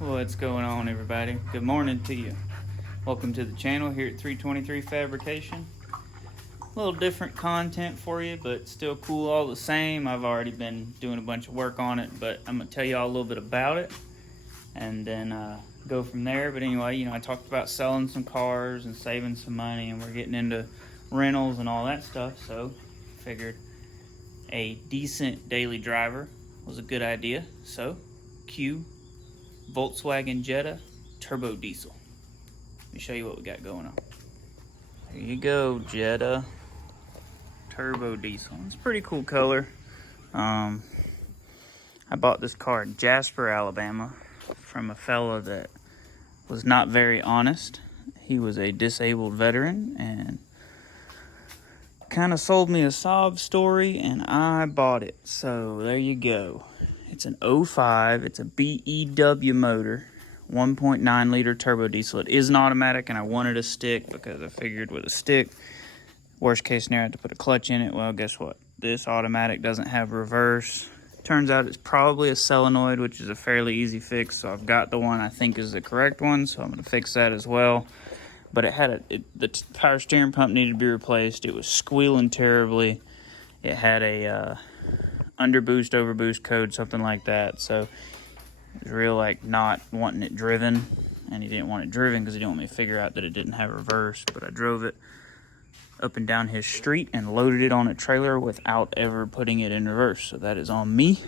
What's going on, everybody? Good morning to you. Welcome to the channel here at 323 Fabrication. A little different content for you, but still cool all the same. I've already been doing a bunch of work on it, but I'm gonna tell you all a little bit about it and then go from there. But anyway, I talked about selling some cars and saving some money, and we're getting into rentals and all that stuff, so figured a decent daily driver was a good idea. So cue Volkswagen Jetta turbo diesel. Let me show you what we got going on. There you go, Jetta turbo diesel. It's a pretty cool color. I bought this car in Jasper, Alabama from a fella that was not very honest. He was a disabled veteran and kind of sold me a sob story, and I bought it. So there you go. It's an 05, it's a BEW motor, 1.9 liter turbo diesel. It is an automatic, and I wanted a stick because I figured with a stick, worst case scenario, I had to put a clutch in it. Well, guess what? This automatic doesn't have reverse. Turns out it's probably a solenoid, which is a fairly easy fix. So I've got the one I think is the correct one, so I'm going to fix that as well. But it had the power steering pump needed to be replaced. It was squealing terribly. It had a underboost, overboost code, something like that. So it was real like not wanting it driven, and he didn't want it driven because he didn't want me to figure out that it didn't have reverse. But I drove it up and down his street and loaded it on a trailer without ever putting it in reverse. So that is on me.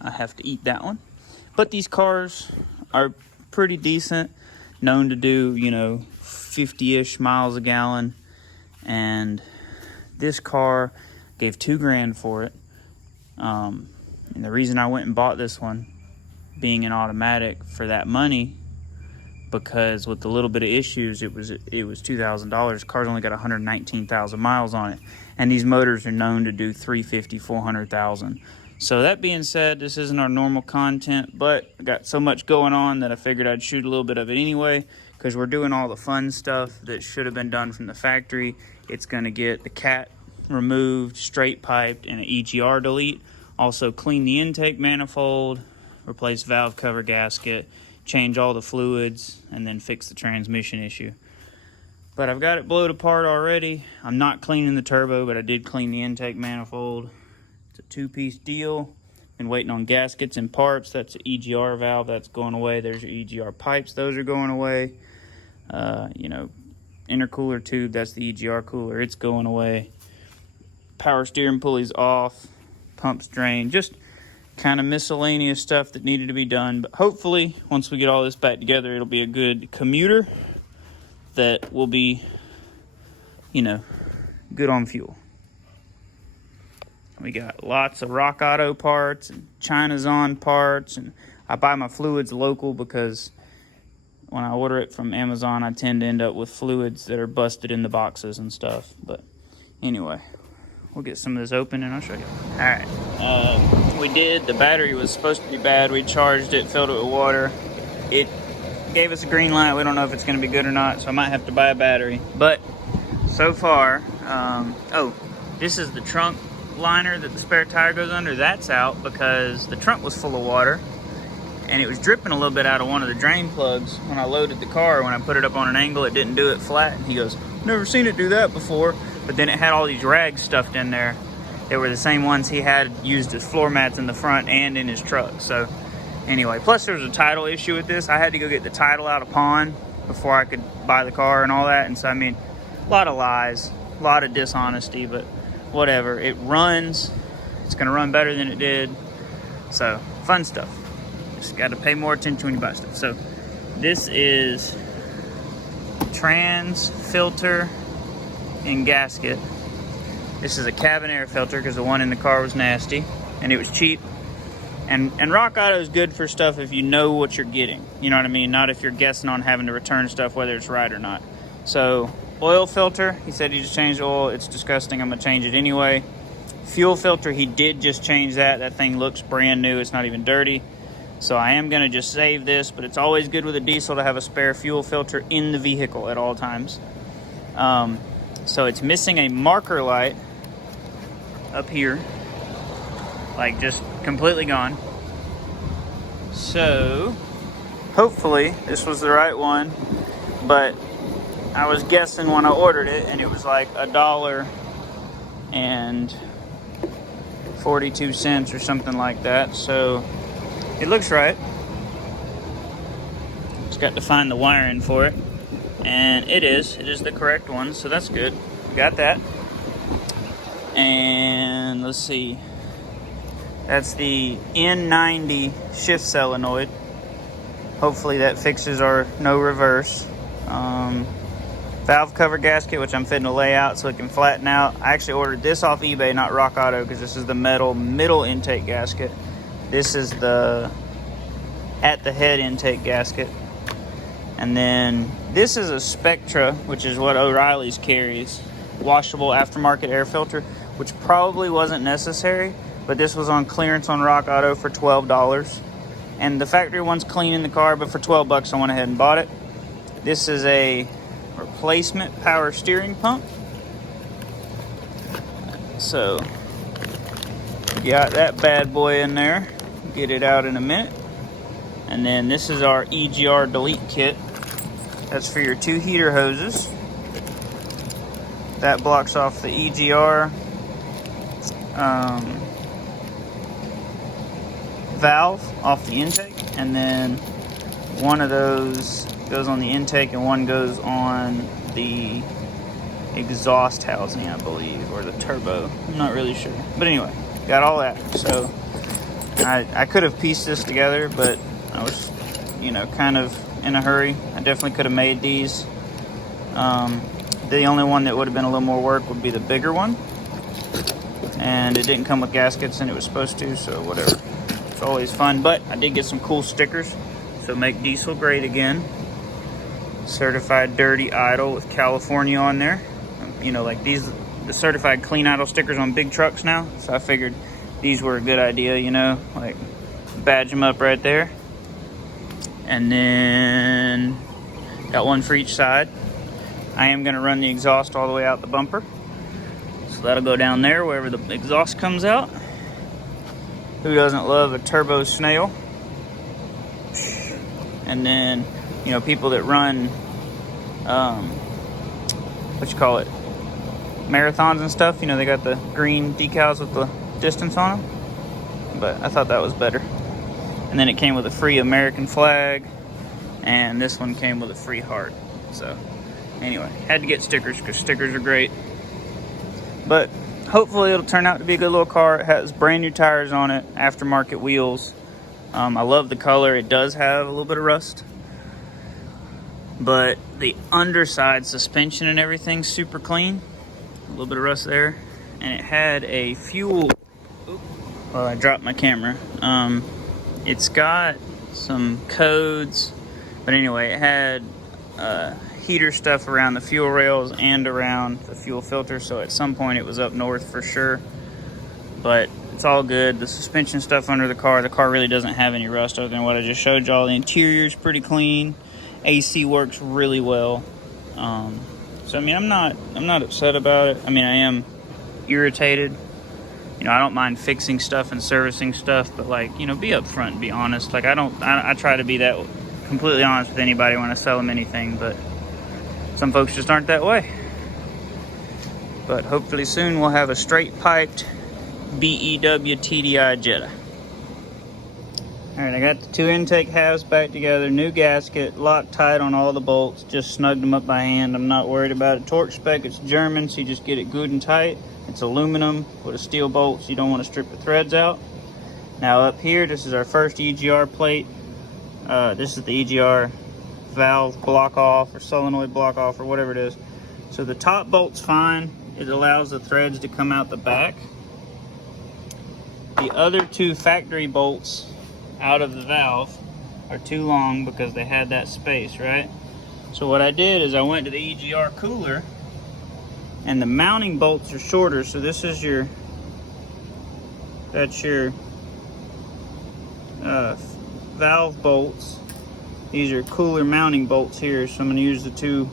I have to eat that one. But these cars are pretty decent, known to do 50-ish miles a gallon, and this car gave $2,000 for it. And the reason I went and bought this one, being an automatic, for that money, because with a little bit of issues, it was $2,000. Car's only got 119,000 miles on it, and these motors are known to do 350, 400,000. So that being said, this isn't our normal content, but I got so much going on that I figured I'd shoot a little bit of it anyway, because we're doing all the fun stuff that should have been done from the factory. It's going to get the cat removed, straight piped, and an EGR delete. Also clean the intake manifold, replace valve cover gasket, change all the fluids, and then fix the transmission issue. But I've got it blowed apart already. I'm not cleaning the turbo, but I did clean the intake manifold. It's a two-piece deal. Been waiting on gaskets and parts. That's the EGR valve, that's going away. There's your EGR pipes, those are going away. Intercooler tube, that's the EGR cooler, it's going away. Power steering pulley's off, pumps drained, just kind of miscellaneous stuff that needed to be done. But hopefully, once we get all this back together, it'll be a good commuter that will be, good on fuel. We got lots of Rock Auto parts and China's on parts, and I buy my fluids local because when I order it from Amazon, I tend to end up with fluids that are busted in the boxes and stuff. But anyway, we'll get some of this open and I'll show you. All right, we did. The battery was supposed to be bad. We charged it, filled it with water. It gave us a green light. We don't know if it's going to be good or not, so I might have to buy a battery. But so far, this is the trunk liner that the spare tire goes under. That's out because the trunk was full of water and it was dripping a little bit out of one of the drain plugs. When I loaded the car, when I put it up on an angle, it didn't do it flat. And he goes, never seen it do that before. But then it had all these rags stuffed in there. They were the same ones he had used as floor mats in the front and in his truck. So anyway, plus there was a title issue with this. I had to go get the title out of pawn before I could buy the car and all that. And so, a lot of lies, a lot of dishonesty, but whatever. It runs. It's going to run better than it did. So fun stuff. Just got to pay more attention when you buy stuff. So this is trans filter and gasket. This is a cabin air filter because the one in the car was nasty and it was cheap. And Rock Auto is good for stuff if you know what you're getting. You know what I mean? Not if you're guessing on having to return stuff, whether it's right or not. So oil filter, he said he just changed oil. It's disgusting. I'm going to change it anyway. Fuel filter, he did just change that. That thing looks brand new. It's not even dirty. So I am going to just save this, but it's always good with a diesel to have a spare fuel filter in the vehicle at all times. So it's missing a marker light up here, like just completely gone. So hopefully this was the right one, but I was guessing when I ordered it, and it was like $1.42 or something like that. So it looks right. Just got to find the wiring for it, and it is the correct one, so that's good. Got that. And let's see, that's the N90 shift solenoid. Hopefully that fixes our no reverse. Valve cover gasket, which I'm fitting to lay out so it can flatten out. I actually ordered this off eBay, not Rock Auto, because this is the metal middle intake gasket. This is the at the head intake gasket. And then this is a Spectra, which is what O'Reilly's carries. Washable aftermarket air filter, which probably wasn't necessary, but this was on clearance on Rock Auto for $12. And the factory one's clean in the car, but for 12 bucks I went ahead and bought it. This is a replacement power steering pump. So, got that bad boy in there. Get it out in a minute. And then this is our EGR delete kit. That's for your 2 heater hoses. That blocks off the EGR valve off the intake, and then one of those goes on the intake and one goes on the exhaust housing, I believe, or the turbo. I'm not really sure, but anyway, got all that. So I could have pieced this together, but I was, kind of in a hurry. I definitely could have made these. The only one that would have been a little more work would be the bigger one, and it didn't come with gaskets, and it was supposed to, so whatever. It's always fun. But I did get some cool stickers. So make diesel great again. Certified dirty idle with California on there. Like these, the certified clean idle stickers on big trucks now. So I figured these were a good idea, like badge them up right there. And then got one for each side. I am going to run the exhaust all the way out the bumper. So that'll go down there wherever the exhaust comes out. Who doesn't love a turbo snail? And then, people that run, marathons and stuff, they got the green decals with the distance on them. But I thought that was better. And then it came with a free American flag, and this one came with a free heart. So anyway, had to get stickers because stickers are great. But hopefully it'll turn out to be a good little car. It has brand new tires on it, aftermarket wheels. I love the color. It does have a little bit of rust, but the underside suspension and everything's super clean. A little bit of rust there. And it had a fuel... Well, I dropped my camera. It's got some codes, but anyway, it had heater stuff around the fuel rails and around the fuel filter, so at some point it was up north for sure, but it's all good. The suspension stuff under the car really doesn't have any rust other than what I just showed y'all. The interior's pretty clean. AC works really well. So I mean, I'm not upset about it. I mean, I am irritated. I don't mind fixing stuff and servicing stuff, but like, be upfront and be honest. Like I try to be that completely honest with anybody when I sell them anything, but some folks just aren't that way. But hopefully soon we'll have a straight piped BEW TDI Jetta. Alright, I got the 2 intake halves back together, new gasket, Loctite on all the bolts, just snugged them up by hand. I'm not worried about it. Torque spec, it's German, so you just get it good and tight. It's aluminum with a steel bolt, so you don't want to strip the threads out. Now up here, this is our first EGR plate. This is the EGR valve block off or solenoid block off or whatever it is. So the top bolt's fine. It allows the threads to come out the back. The other 2 factory bolts out of the valve are too long because they had that space, right? So what I did is I went to the EGR cooler, and the mounting bolts are shorter. So this is your valve bolts. These are cooler mounting bolts here, so I'm going to use the 2.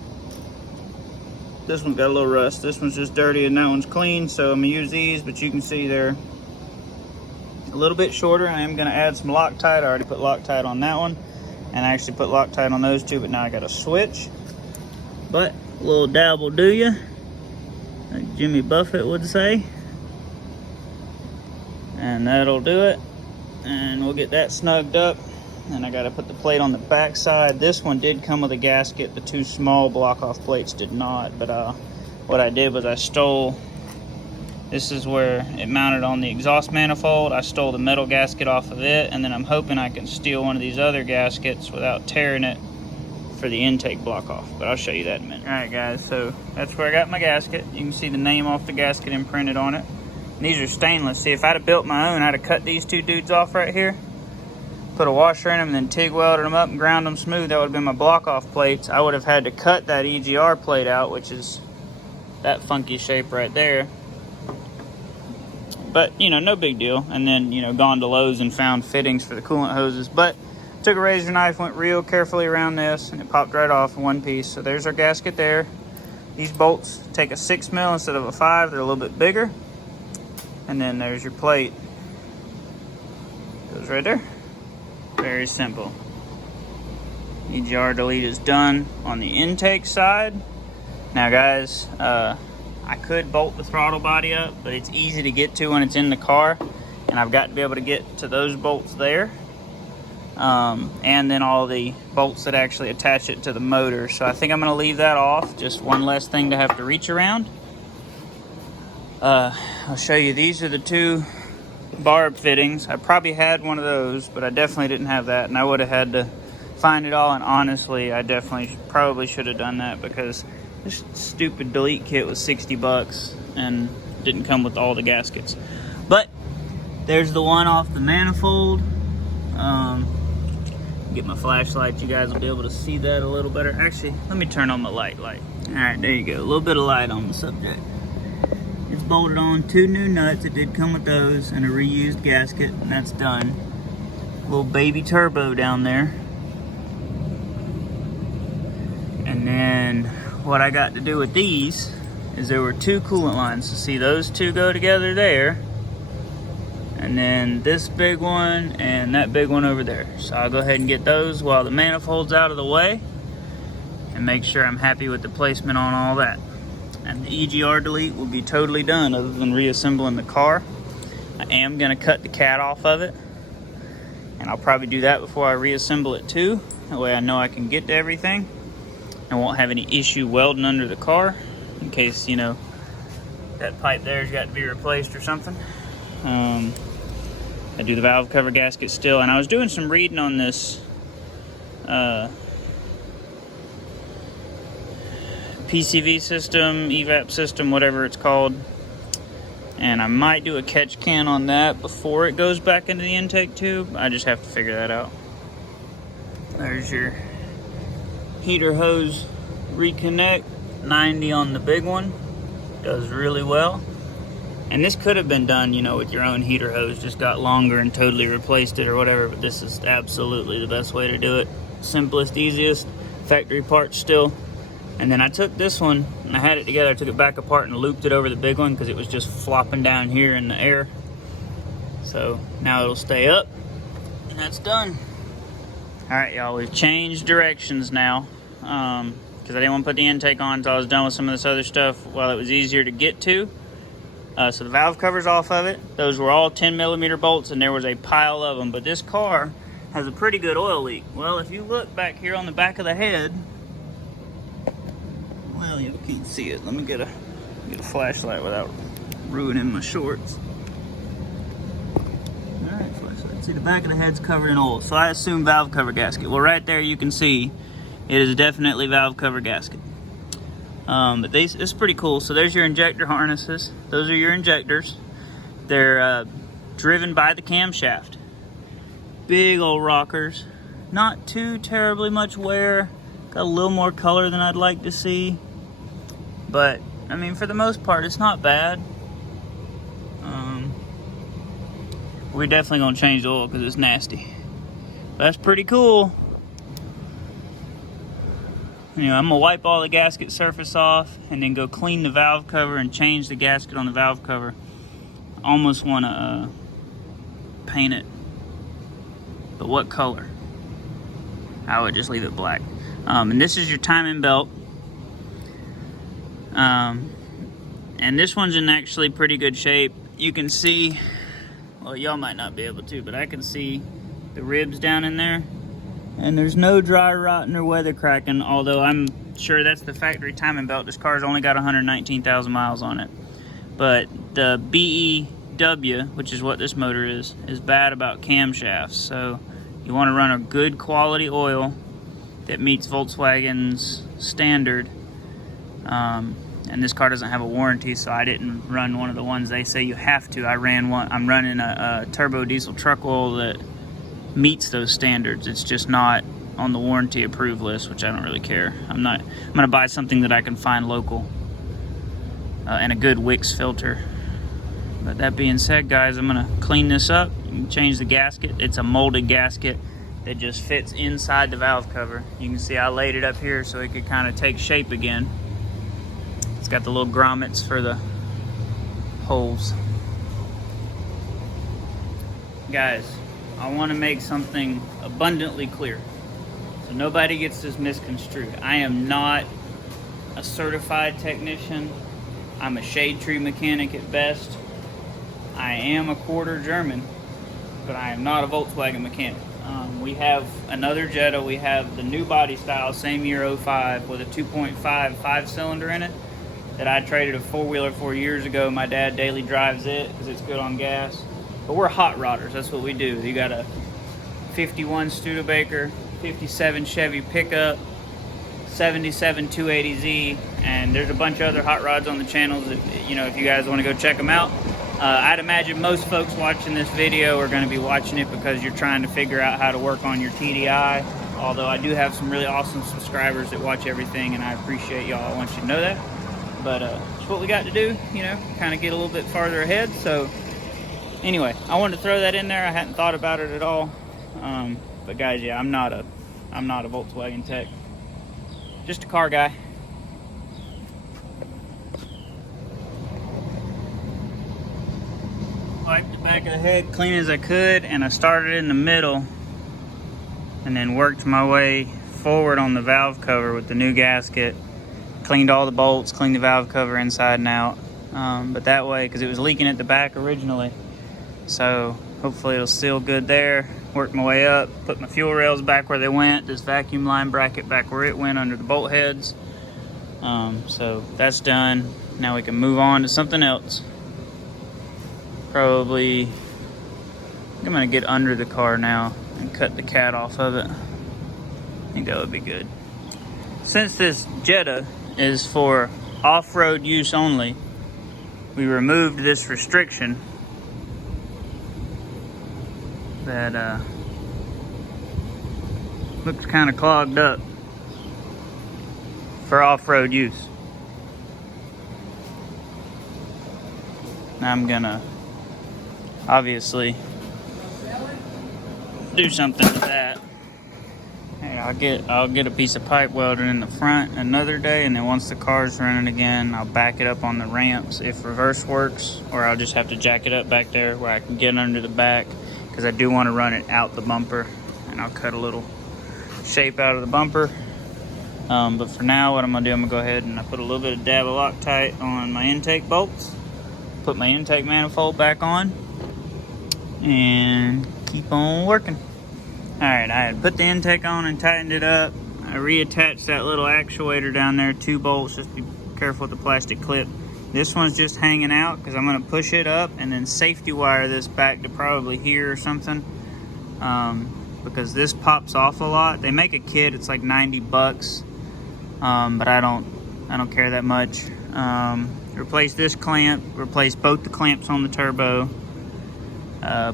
This one's got a little rust. This one's just dirty and that one's clean, so I'm going to use these, but you can see they're a little bit shorter. I am going to add some Loctite. I already put Loctite on that one. And I actually put Loctite on those two, but now I got a switch. But a little dab will do ya, like Jimmy Buffett would say. And that'll do it. And we'll get that snugged up. And I gotta put the plate on the back side. This one did come with a gasket. The two small block off plates did not. But what I did was I stole, this is where it mounted on the exhaust manifold. I stole the metal gasket off of it, and then I'm hoping I can steal one of these other gaskets without tearing it for the intake block off. But I'll show you that in a minute. All right, guys, so that's where I got my gasket. You can see the name off the gasket imprinted on it. And these are stainless. See, if I'd have built my own, I'd have cut these two dudes off right here, put a washer in them, and then TIG welded them up and ground them smooth. That would have been my block off plates. I would have had to cut that EGR plate out, which is that funky shape right there. But, you know, no big deal. And then, you know, gone to Lowe's and found fittings for the coolant hoses. But took a razor knife, went real carefully around this, and it popped right off in one piece. So there's our gasket there. These bolts take a 6 mil instead of a 5. They're a little bit bigger. And then there's your plate. Goes right there. Very simple. EGR delete is done on the intake side. Now guys, I could bolt the throttle body up, but it's easy to get to when it's in the car, and I've got to be able to get to those bolts there, and then all the bolts that actually attach it to the motor. So I think I'm going to leave that off, just one less thing to have to reach around. I'll show you, these are the two barb fittings. I probably had one of those, but I definitely didn't have that, and I would have had to find it all. And honestly, I definitely probably should have done that, because this stupid delete kit was 60 bucks and didn't come with all the gaskets. But there's the one off the manifold. Get my flashlight, you guys will be able to see that a little better. Actually, let me turn on my light. All right, there you go, a little bit of light on the subject. It's bolted on, 2 new nuts. It did come with those, and a reused gasket, and that's done. Little baby turbo down there. And then what I got to do with these is there were 2 coolant lines. So see, those 2 go together there, and then this big one and that big one over there. So I'll go ahead and get those while the manifold's out of the way, and make sure I'm happy with the placement on all that. And the EGR delete will be totally done, other than reassembling the car. I am gonna cut the cat off of it, and I'll probably do that before I reassemble it too. That way I know I can get to everything. I won't have any issue welding under the car, in case, you know, that pipe there's got to be replaced or something. I do the valve cover gasket still, and I was doing some reading on this PCV system, evap system, whatever it's called, and I might do a catch can on that before it goes back into the intake tube. I just have to figure that out. There's your heater hose reconnect, 90 on the big one, does really well. And this could have been done, you know, with your own heater hose, just got longer and totally replaced it or whatever, but this is absolutely the best way to do it. Simplest, easiest, factory parts still. And then I took this one and I had it together, I took it back apart and looped it over the big one because it was just flopping down here in the air. So now it'll stay up, and that's done. All right, y'all, we've changed directions now, because I didn't want to put the intake on until I was done with some of this other stuff while it was easier to get to. So the valve cover's off of it. Those were all 10mm bolts, and there was a pile of them. But this car has a pretty good oil leak. Well, if you look back here on the back of the head, well, you can't see it. Let me get a flashlight without ruining my shorts. All right, flashlight. See, the back of the head's covered in oil, so I assume valve cover gasket. Well, right there you can see it is definitely valve cover gasket. But it's pretty cool. So there's your injector harnesses. Those are your injectors. They're driven by the camshaft. Big old rockers. Not too terribly much wear. Got a little more color than I'd like to see. But, I mean, for the most part, it's not bad. We're definitely going to change the oil because it's nasty. But that's pretty cool. Anyway, I'm going to wipe all the gasket surface off and then go clean the valve cover and change the gasket on the valve cover. I almost want to paint it. But what color? I would just leave it black. And this is your timing belt. And this one's in actually pretty good shape. You can see, well, y'all might not be able to, but I can see the ribs down in there. And there's no dry rotting or weather cracking, although I'm sure that's the factory timing belt. This car's only got 119,000 miles on it. But the BEW, which is what this motor is bad about camshafts. So you want to run a good quality oil that meets Volkswagen's standard. And this car doesn't have a warranty, so I didn't run one of the ones they say you have to. I ran one. I'm running a turbo diesel truck oil that meets those standards. It's just not on the warranty approved list, which I don't really care. I'm gonna buy something that I can find local, and a good Wix filter. But that being said, guys, I'm gonna clean this up and change the gasket. It's a molded gasket that just fits inside the valve cover. You can see I laid it up here so it could kind of take shape again. It's got the little grommets for the holes. Guys, I want to make something abundantly clear so nobody gets this misconstrued. I am not a certified technician. I'm a shade tree mechanic at best. I am a quarter German, but I am not a Volkswagen mechanic. We have another Jetta. We have the new body style, same year 05, with a 2.5 5-cylinder in it that I traded a four-wheeler for years ago. My dad daily drives it because it's good on gas. But we're hot rodders. That's what we do. You got a 51 Studebaker, 57 Chevy pickup, 77 280Z, and there's a bunch of other hot rods on the channels that, you know, if you guys want to go check them out. I'd imagine most folks watching this video are going to be watching it because you're trying to figure out how to work on your TDI. Although I do have some really awesome subscribers that watch everything, and I appreciate y'all. I want you to know that. But it's what we got to do, you know, kind of get a little bit farther ahead. So anyway, I wanted to throw that in there. I hadn't thought about it at all. But guys, yeah, I'm not a Volkswagen tech. Just a car guy. Wiped the back of the head clean as I could, and I started in the middle and then worked my way forward on the valve cover with the new gasket. Cleaned all the bolts, cleaned the valve cover inside and out. But that way, because it was leaking at the back originally, so hopefully it'll seal good there. Worked my way up, put my fuel rails back where they went, this vacuum line bracket back where it went under the bolt heads. So that's done. Now we can move on to something else. Probably, I'm gonna get under the car now and cut the cat off of it. I think that would be good. Since this Jetta is for off-road use only, we removed this restriction that looks kind of clogged up for off-road use. Now I'm gonna obviously do something with that. Hey, I'll get a piece of pipe welded in the front another day, and then once the car's running again, I'll back it up on the ramps if reverse works, or I'll just have to jack it up back there where I can get under the back, because I do want to run it out the bumper, and I'll cut a little shape out of the bumper. But for now, what I'm gonna do, I'm gonna go ahead and I put a little bit of dab of Loctite on my intake bolts, put my intake manifold back on, and keep on working. Alright, I had put the intake on and tightened it up. I reattached that little actuator down there, 2 bolts. Just be careful with the plastic clip. This one's just hanging out because I'm going to push it up and then safety wire this back to probably here or something, because this pops off a lot. They make a kit, it's like $90, but I don't care that much. Replace this clamp, replace both the clamps on the turbo.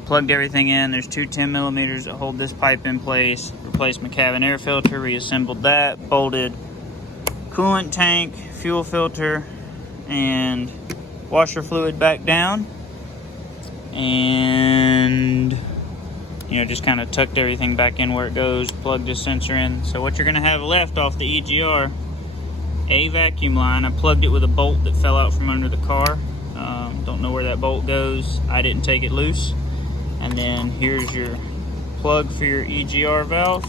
Plugged everything in. There's 2 10mm that hold this pipe in place. Replaced my cabin air filter, reassembled that, bolted coolant tank, fuel filter, and washer fluid back down, and just kind of tucked everything back in where it goes, plugged this sensor in. So what you're going to have left off the EGR, a vacuum line. I plugged it with a bolt that fell out from under the car. Don't know where that bolt goes. I didn't take it loose. And then here's your plug for your EGR valve.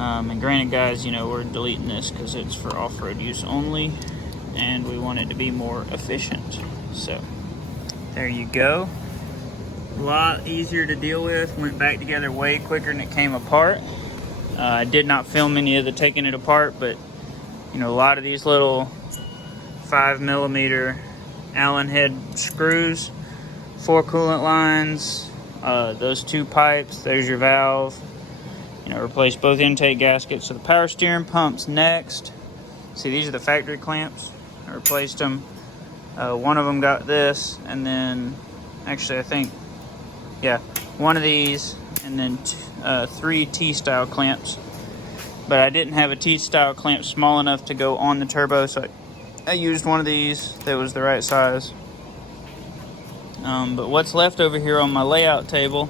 And granted, guys, you know, we're deleting this because it's for off-road use only, and we want it to be more efficient. So there you go. A lot easier to deal with. Went back together way quicker than it came apart. I did not film any of the taking it apart, but you know, a lot of these little 5mm Allen head screws, 4 coolant lines, those 2 pipes, there's your valve. You know, replace both intake gaskets. So the power steering pump's next. See, these are the factory clamps. I replaced them. One of them got this, and then actually I think, yeah, one of these, and then 3 T-style clamps. But I didn't have a T-style clamp small enough to go on the turbo, so I used one of these that was the right size. But what's left over here on my layout table,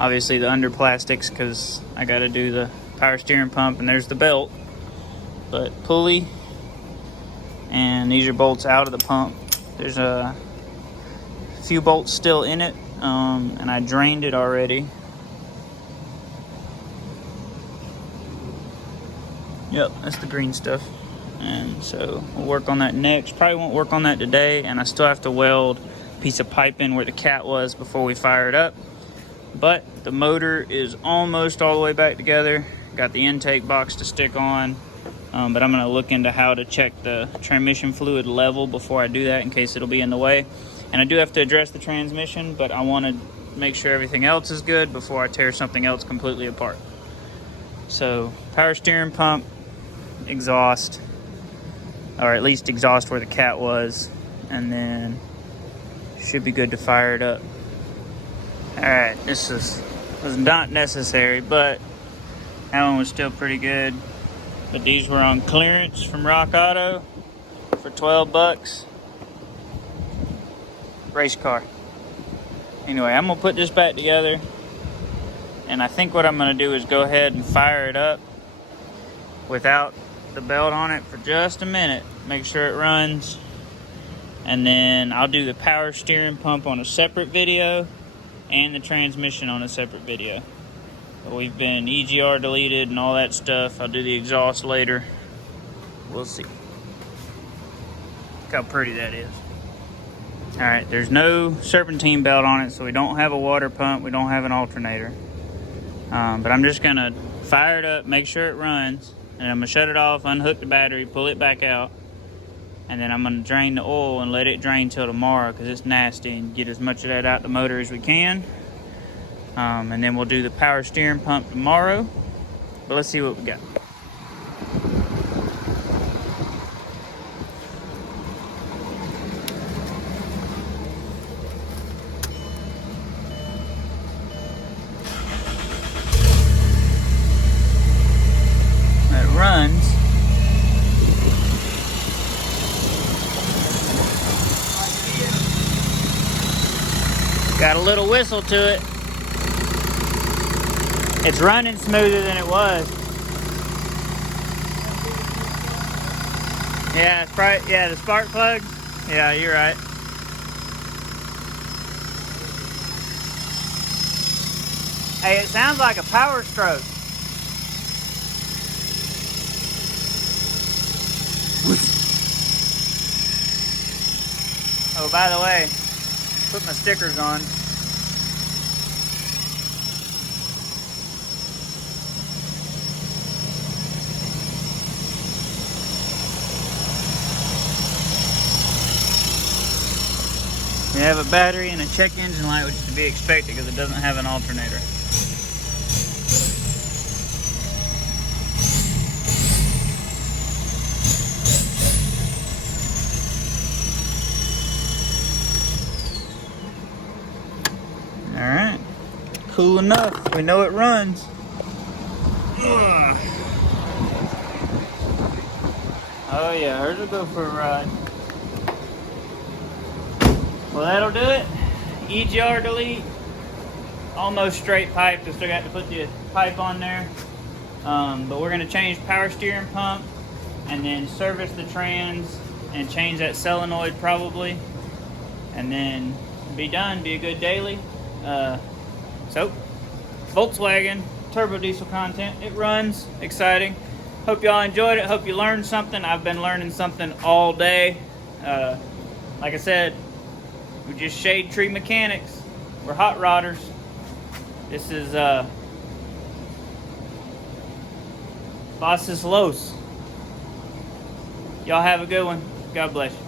obviously the under plastics, because I got to do the power steering pump, and there's the belt. But pulley, and these are bolts out of the pump. There's a few bolts still in it, and I drained it already. Yep, that's the green stuff. And so we'll work on that next. Probably won't work on that today, and I still have to weld a piece of pipe in where the cat was before we fire it up. But the motor is almost all the way back together. Got the intake box to stick on, but I'm gonna look into how to check the transmission fluid level before I do that, in case it'll be in the way. And I do have to address the transmission, but I wanna make sure everything else is good before I tear something else completely apart. So power steering pump, exhaust, or at least exhaust where the cat was, and then should be good to fire it up. Alright, this was not necessary, but that one was still pretty good. But these were on clearance from Rock Auto for 12 bucks. Race car. Anyway, I'm gonna put this back together, and I think what I'm gonna do is go ahead and fire it up without the belt on it for just a minute, make sure it runs, and then I'll do the power steering pump on a separate video and the transmission on a separate video. We've been EGR deleted and all that stuff. I'll do the exhaust later. We'll see. Look how pretty that is. Alright, there's no serpentine belt on it, so we don't have a water pump, we don't have an alternator. But I'm just gonna fire it up, make sure it runs, and I'm gonna shut it off, unhook the battery, pull it back out, and then I'm gonna drain the oil and let it drain till tomorrow, because it's nasty, and get as much of that out the motor as we can. And then we'll do the power steering pump tomorrow. But let's see what we got. Runs. Got a little whistle to it. It's running smoother than it was. Yeah, it's probably, yeah, the spark plugs. Yeah, you're right. Hey, it sounds like a power stroke. Oh, by the way, put my stickers on. We have a battery and a check engine light, which is to be expected because it doesn't have an alternator. Alright, cool enough. We know it runs. Ugh. Oh yeah, hers will go for a ride. Well, that'll do it. EGR delete. Almost straight pipe. I still got to put the pipe on there. But we're going to change power steering pump and then service the trans and change that solenoid probably. And then be done. Be a good daily. So, Volkswagen turbo diesel content. It runs, exciting. Hope y'all enjoyed it. Hope you learned something. I've been learning something all day. Like I said, we're just shade tree mechanics. We're hot rodders. This is Los. Y'all have a good one. God bless you.